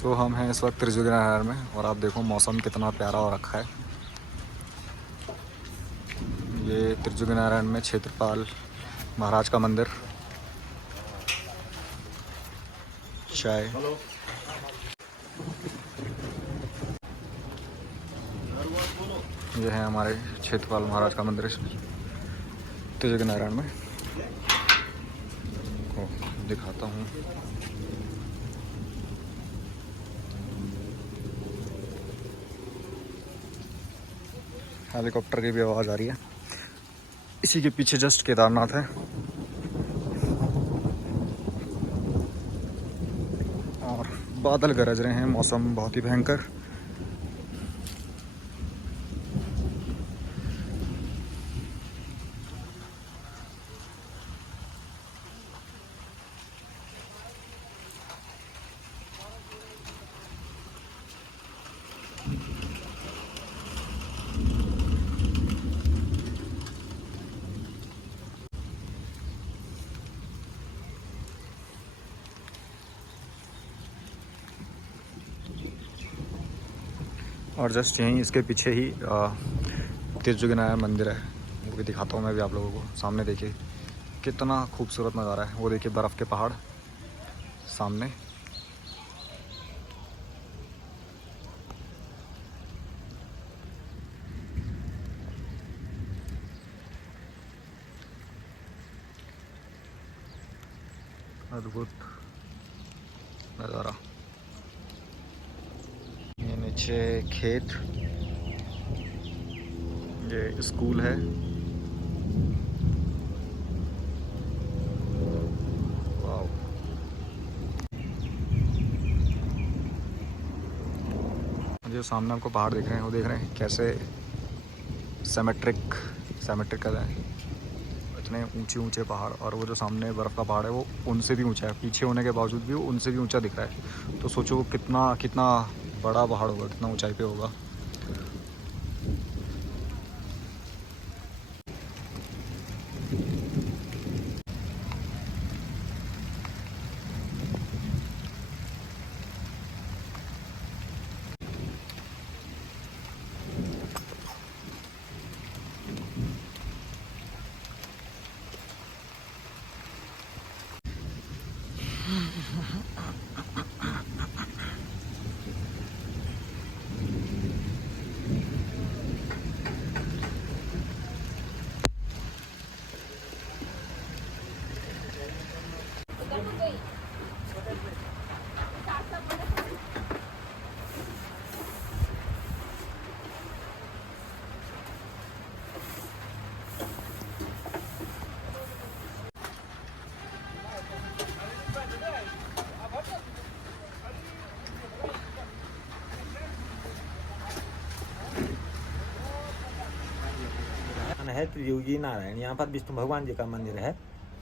तो हम हैं इस वक्त त्रिजुगी नारायण में और आप देखो मौसम कितना प्यारा हो रखा है। ये त्रिजुगी नारायण में क्षेत्रपाल महाराज का मंदिर। चाय ये है हमारे क्षेत्रपाल महाराज का मंदिर त्रिजुगी नारायण में। को दिखाता हूँ। हेलीकॉप्टर की भी आवाज़ आ रही है। इसी के पीछे जस्ट केदारनाथ है और बादल गरज रहे हैं। मौसम बहुत ही भयंकर। और जस्ट यहीं इसके पीछे ही त्रिजुगी नारायण मंदिर है। वो भी दिखाता हूँ मैं भी आप लोगों को। सामने देखिए कितना खूबसूरत नज़ारा है। वो देखिए बर्फ़ के पहाड़ सामने। अद्भुत नज़ारा। ये नीचे खेत, ये स्कूल है। वाव। जो सामने आपको पहाड़ दिख रहे हैं वो देख रहे हैं कैसे सिमेट्रिकल है। इतने ऊंचे ऊंचे पहाड़ और वो जो सामने बर्फ़ का पहाड़ है वो उनसे भी ऊंचा है। पीछे होने के बावजूद भी वो उनसे भी ऊंचा दिख रहा है। तो सोचो कितना कितना बड़ा पहाड़ होगा, कितना ऊंचाई पे होगा। है त्रियोगी नारायण। यहाँ पर विष्णु भगवान जी का मंदिर है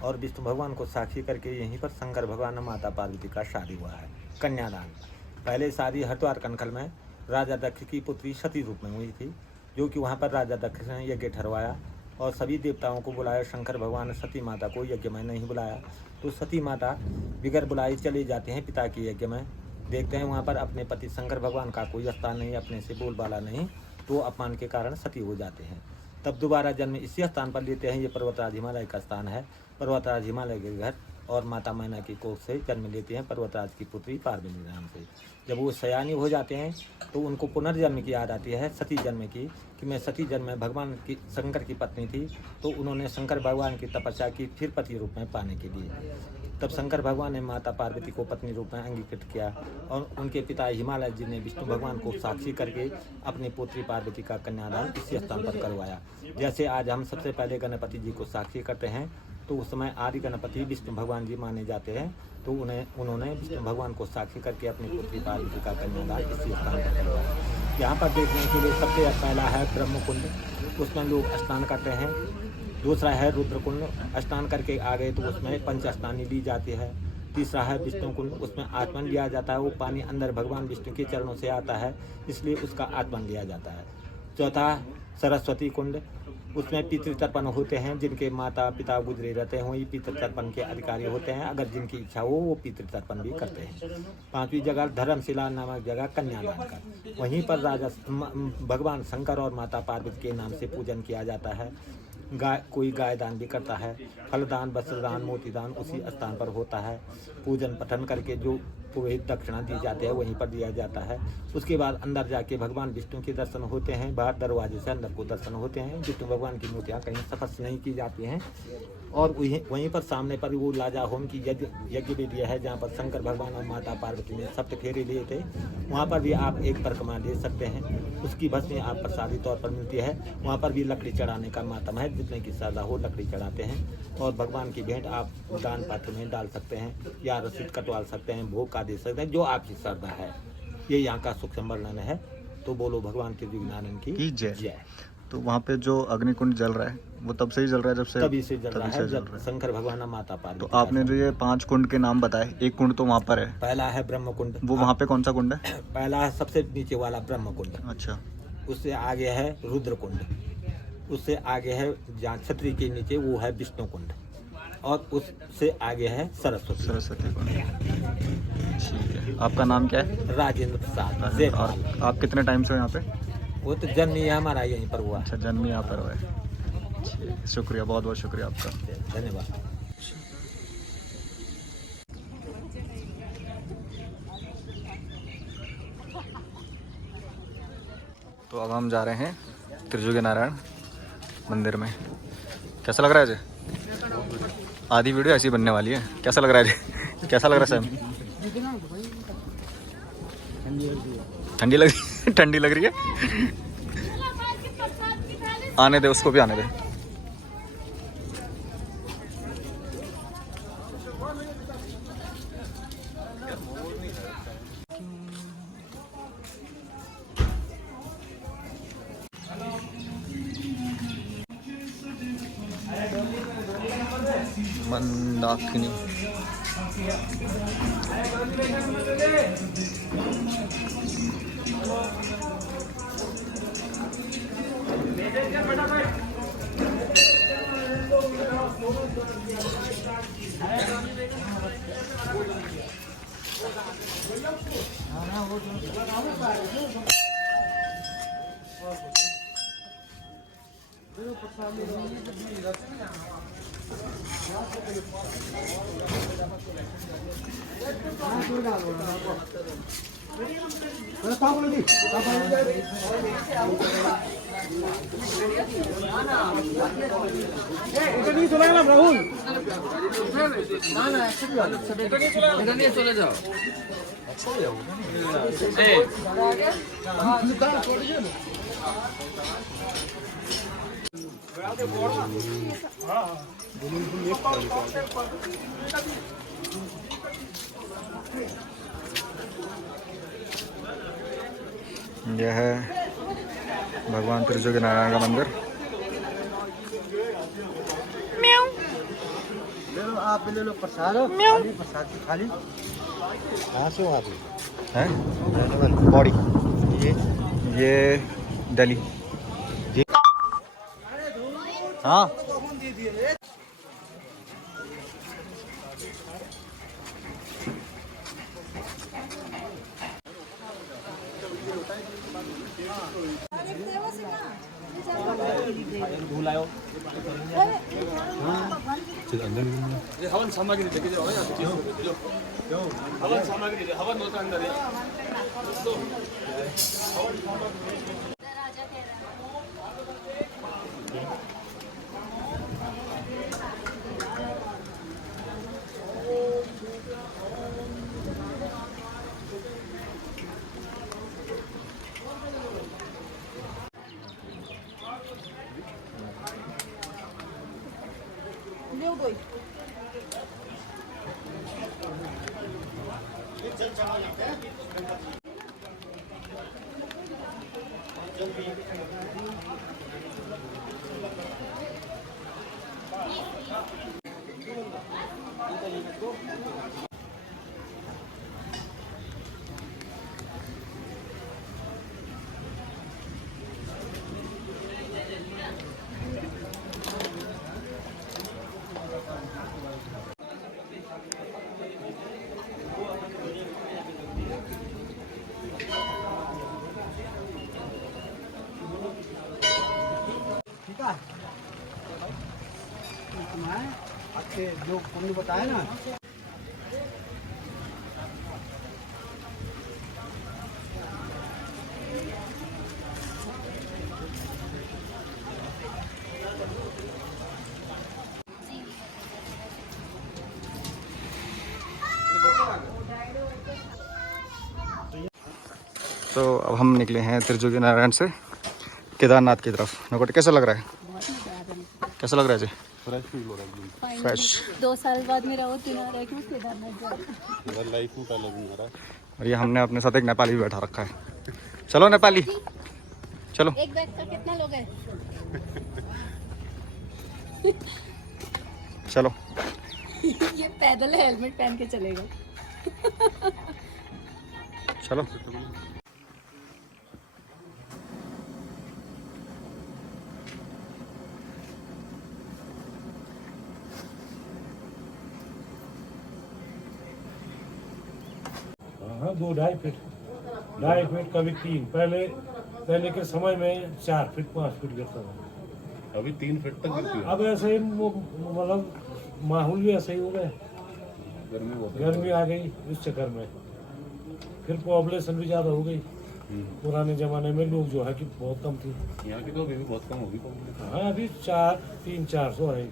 और विष्णु भगवान को साक्षी करके यहीं पर शंकर भगवान और माता पार्वती का शादी हुआ है, कन्यादान। पहले शादी हरिद्वार कनखल में राजा दक्ष की पुत्री सती रूप में हुई थी, जो कि वहाँ पर राजा दक्ष ने यज्ञ ठहरवाया और सभी देवताओं को बुलाया। शंकर भगवान ने सती माता को यज्ञ में नहीं बुलाया, तो सती माता बिगड़ बुलाए चले जाते हैं पिता के यज्ञ में। देखते हैं वहाँ पर अपने पति शंकर भगवान का कोई स्थान नहीं, अपने से बोलबाला नहीं, तो अपमान के कारण सती हो जाते हैं। तब दोबारा जन्म इसी स्थान पर लेते हैं। ये पर्वतराज हिमालय का स्थान है। पर्वतराज हिमालय के घर और माता मैना की कोख से जन्म लेते हैं पर्वतराज की पुत्री पार्वती नाम से। जब वो सयानी हो जाते हैं तो उनको पुनर्जन्म की याद आती है, सती जन्म की, कि मैं सती जन्म में भगवान की शंकर की पत्नी थी। तो उन्होंने शंकर भगवान की तपस्या की फिर पति रूप में पाने के लिए। तब शंकर भगवान ने माता पार्वती को पत्नी रूप में अंगीकृत किया और उनके पिता हिमालय जी ने विष्णु भगवान को साक्षी करके अपनी पुत्री पार्वती का कन्यादान इसी स्थान पर करवाया। जैसे आज हम सबसे पहले गणपति जी को साक्षी करते हैं, तो उस समय आदि गणपति विष्णु भगवान जी माने जाते हैं। तो उन्होंने विष्णु भगवान को साक्षी करके अपनी पुत्री पार्वती का कन्यादान इसी स्थान पर करवाया। यहाँ पर देखने के लिए सबसे पहला है ब्रह्म कुंड, उसमें लोग स्नान करते हैं। दूसरा है रुद्र कुंड, स्नान करके आ गए तो उसमें पंच स्नानी ली जाती है। तीसरा है विष्णु कुंड, उसमें आत्मन लिया जाता है। वो पानी अंदर भगवान विष्णु के चरणों से आता है, इसलिए उसका आत्मन लिया जाता है। चौथा सरस्वती कुंड, उसमें पितृ तर्पण होते हैं, जिनके माता पिता गुजरे रहते हैं वही पितृ तर्पण के अधिकारी होते हैं। अगर जिनकी इच्छा हो वो पितृ तर्पण भी करते हैं। 5वीं जगह धर्मशिला नामक जगह कन्यादान का, वहीं पर राजा भगवान शंकर और माता पार्वती के नाम से पूजन किया जाता है। कोई गाय दान भी करता है। फलदान, वस्त्रदान, मोतीदान उसी स्थान पर होता है। पूजन पठन करके जो पुरोहित दक्षिणा दी जाती है वहीं पर दिया जाता है। उसके बाद अंदर जाके भगवान विष्णु के दर्शन होते हैं। बाहर दरवाजे से अंदर को दर्शन होते हैं। विष्णु भगवान की मूर्तियाँ कहीं स्पर्श नहीं की जाती हैं। और वहीं पर सामने पर वो लाजा होम की यज्ञ वेदी है, जहाँ पर शंकर भगवान और माता पार्वती ने सप्त फेरे लिए थे। वहाँ पर भी आप एक परिक्रमा ले सकते हैं। उसकी भस्म आप प्रसादी तौर पर मिलती है। वहाँ पर भी लकड़ी चढ़ाने का मातम है, जितने की श्रद्धा हो लकड़ी चढ़ाते हैं। और भगवान की भेंट आप दान पात्र में डाल सकते हैं या रसीद कटवा सकते हैं, भोग का दे सकते हैं, जो आपकी श्रद्धा है। ये यहाँ का सूक्ष्म वर्णन है। तो बोलो भगवान त्रिविघ्नानन की जय। तो वहाँ पे जो अग्निकुंड जल रहा है वो तब से ही जल रहा है, जब से तभी से जल रहा है, जब शंकर भगवान और माता पार्वती। तो आपने जो ये 5 कुंड के नाम बताए, एक कुंड तो वहाँ पर है। पहला है ब्रह्म कुंड। वो वहाँ पे कौन सा कुंड है? पहला है सबसे नीचे वाला ब्रह्म कुंड। अच्छा। उससे आगे है रुद्र कुंड। उससे आगे है जहाँ छतरी के नीचे वो है विष्णु कुंड। और उससे आगे है सरस्वती कुंड। ठीक है। आपका नाम क्या है? राजेंद्र प्रसाद। और आप कितने टाइम से हो यहाँ पे? वो तो जन्म ही हमारा यहीं पर हुआ। अच्छा, जन्म यहाँ पर हुआ है। शुक्रिया, बहुत बहुत शुक्रिया आपका, धन्यवाद। तो अब हम जा रहे हैं त्रिजुगी नारायण मंदिर में। कैसा लग रहा है अजय? आधी वीडियो ऐसी बनने वाली है। कैसा लग रहा है अजय? कैसा लग रहा है सैम? ठंडी लग रही? ठंडी लग रही है? आने दे, उसको भी आने दे। मंदाकिनी। চলে যাও। यह है भगवान त्रिजुगी नारायण का मंदिर। आप ले लो प्रसाद। प्रसाद की थाली कहाँ से हो आप? हैं? पौड़ी। ये दिल्ली। हाँ। हवन सामग्री लेके जाओ। हवन सामग्री, हवन होता अंदर है। जो तुमने बताया ना। तो अब हम निकले हैं त्रिजुगी नारायण से केदारनाथ की तरफ। नकोटे कैसा लग रहा है? कैसा लग रहा है जी? फ्रेश फील हो रहा है एकदम। फ्रेश। 2 साल बाद मेरा वो दिन आ रहा है कि मैं केदारनाथ जा रही हूँ। लाइफ में पहले दिन आ रहा है। और ये हमने अपने साथ एक नेपाली भी बैठा रखा है। चलो नेपाली, चलो। एक बैग का कितना लोग हैं? चलो ये पैदल है, हेलमेट पहन के चलेगा। चलो। हाँ 2-2.5 फीट कभी 3। पहले के समय में 4 फीट 5 फीट गिरता था। अभी 3 फीट तक गिरती है। अब ऐसे ही मतलब माहौल भी ऐसे ही हो गए। गर्मी आ गई इस चक्कर में, फिर पॉपुलेशन भी ज़्यादा हो गई। पुराने जमाने में लोग जो है कि बहुत कम थी। यहाँ की तो अभी भी बहुत कम होगी पॉपुलेशन। हाँ अभी 300-400 है।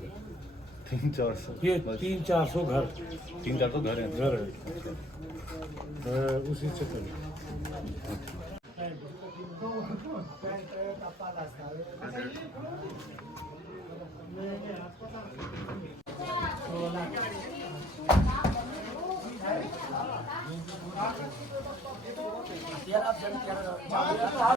300-400 ये 300-400 घर 300 घर हैं। घर है। उसी चक्कर में यार आप जल्दी